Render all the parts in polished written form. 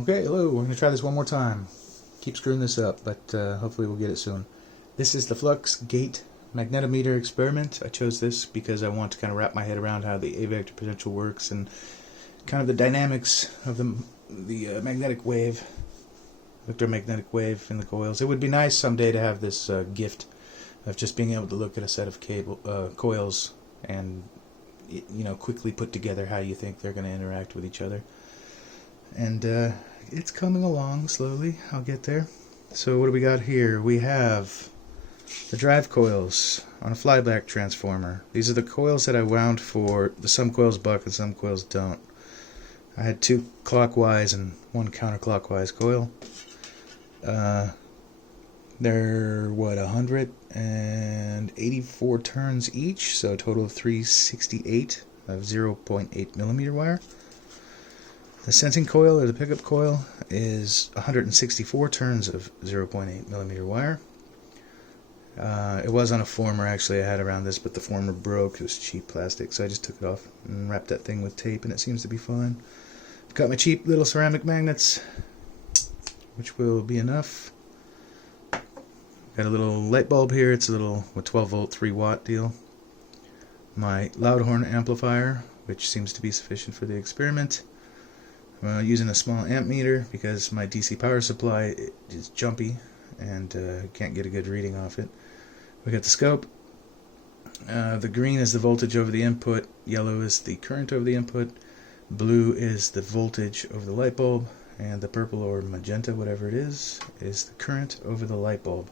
Okay, hello, we're going to try this one more time. Keep screwing this up, but hopefully we'll get it soon. This is the Flux-gate magnetometer experiment. I chose this because I want to kind of wrap my head around how the A-vector potential works and kind of the dynamics of the magnetic wave, electromagnetic wave in the coils. It would be nice someday to have this gift of just being able to look at a set of coils and quickly put together how you think they're going to interact with each other. And it's coming along slowly. I'll get there. So what do we got here? We have the drive coils on a flyback transformer. These are the coils that I wound for. Some coils buck and some coils don't. I had 2 clockwise and 1 counterclockwise coil. They're 184 turns each, so a total of 368 of 0.8 millimeter wire. The sensing coil, or the pickup coil, is 164 turns of 0.8 millimeter wire. It was on a former, actually, I had around this, but the former broke. It was cheap plastic, so I just took it off and wrapped that thing with tape, and it seems to be fine. I've got my cheap little ceramic magnets, which will be enough. Got a little light bulb here. It's a little 12 volt 3 watt deal. My loud horn amplifier, which seems to be sufficient for the experiment. Using a small amp meter because my DC power supply is jumpy and can't get a good reading off it. We got the scope. The green is the voltage over the input, yellow is the current over the input, blue is the voltage over the light bulb, and the purple or magenta, whatever it is the current over the light bulb.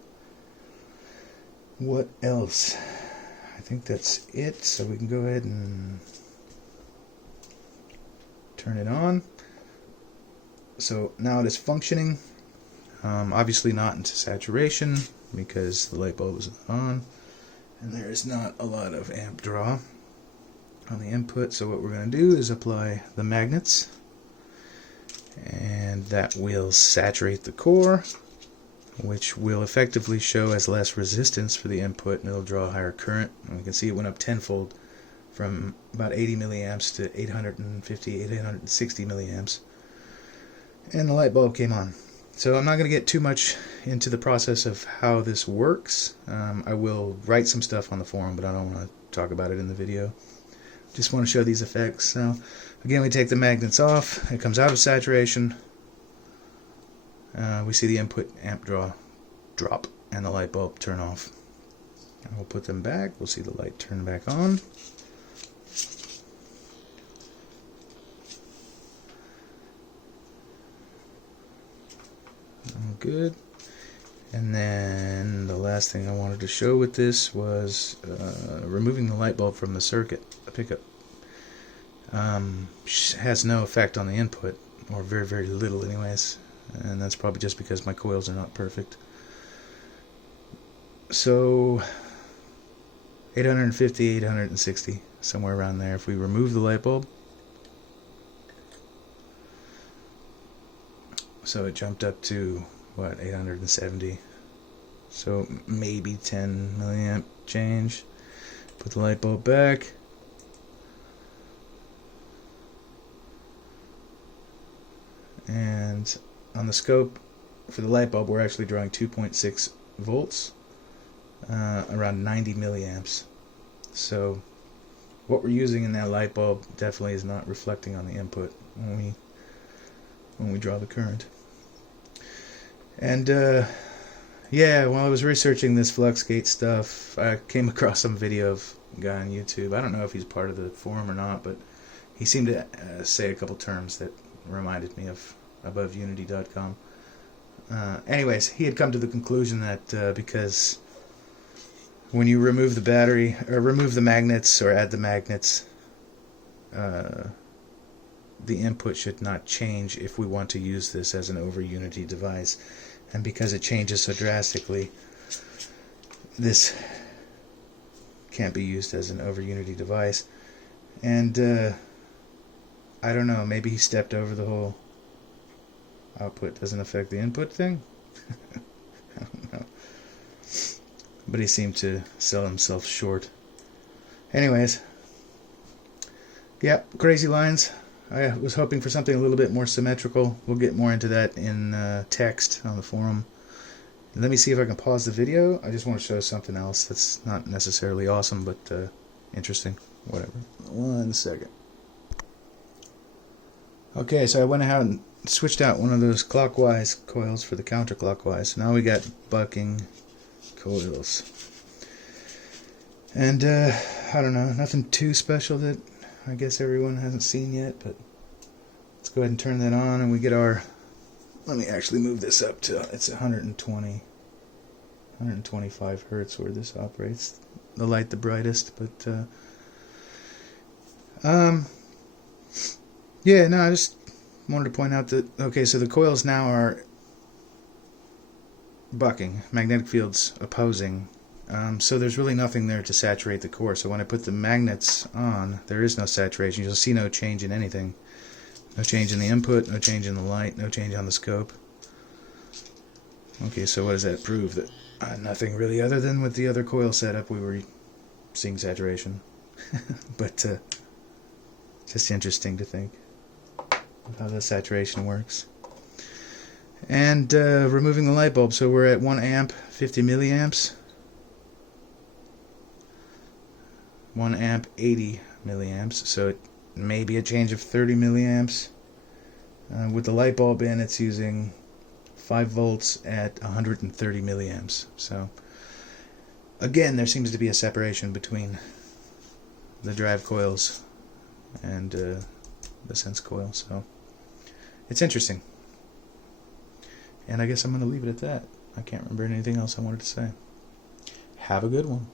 What else? I think that's it, so we can go ahead and turn it on. So now it is functioning, obviously not into saturation because the light bulb is on, and there is not a lot of amp draw on the input. So what we're going to do is apply the magnets, and that will saturate the core, which will effectively show as less resistance for the input, and it'll draw a higher current. And we can see it went up tenfold from about 80 milliamps to 850, 860 milliamps. And the light bulb came on. So I'm not going to get too much into the process of how this works. I will write some stuff on the forum, but I don't want to talk about it in the video. Just want to show these effects. So again, we take the magnets off. It comes out of saturation. We see the input amp draw drop and the light bulb turn off. And we'll put them back. We'll see the light turn back on. Good. And then the last thing I wanted to show with this was removing the light bulb from the circuit, the pickup. Has no effect on the input, or very, very little anyways, and that's probably just because my coils are not perfect. So 850, 860, somewhere around there. If we remove the light bulb, so it jumped up to what, 870, so maybe 10 milliamp change. Put the light bulb back, and on the scope for the light bulb we're actually drawing 2.6 volts, around 90 milliamps. So what we're using in that light bulb definitely is not reflecting on the input when we draw the current. And yeah, while I was researching this Flux-gate stuff, I came across some video of a guy on YouTube. I don't know if he's part of the forum or not, but he seemed to say a couple terms that reminded me of AboveUnity.com. Anyways, he had come to the conclusion that because when you remove the battery, or remove the magnets, or add the magnets, the input should not change if we want to use this as an over-unity device. And because it changes so drastically, this can't be used as an over-unity device. And I don't know, maybe he stepped over the whole output doesn't affect the input thing? I don't know. But he seemed to sell himself short. Anyways, yeah, crazy lines. I was hoping for something a little bit more symmetrical. We'll get more into that in text on the forum. Let me see if I can pause the video. I just want to show something else that's not necessarily awesome, but interesting. Whatever. 1 second. Okay, so I went ahead and switched out one of those clockwise coils for the counterclockwise. Now we got bucking coils. And I don't know, nothing too special that I guess everyone hasn't seen yet, but let's go ahead and turn that on and we get our, let me actually move this up to, it's 125 hertz where this operates, the light the brightest, but yeah, no, I just wanted to point out that, okay, so the coils now are bucking, magnetic fields opposing. So there's really nothing there to saturate the core. So when I put the magnets on, there is no saturation. You'll see no change in anything. No change in the input, no change in the light, no change on the scope. Okay, so what does that prove? That nothing really, other than with the other coil setup we were seeing saturation. But just interesting to think of how the saturation works. And removing the light bulb, so we're at 1 amp, 50 milliamps. 1 amp, 80 milliamps, so it may be a change of 30 milliamps. With the light bulb in, it's using 5 volts at 130 milliamps. So again, there seems to be a separation between the drive coils and the sense coil, so it's interesting. And I guess I'm going to leave it at that. I can't remember anything else I wanted to say. Have a good one.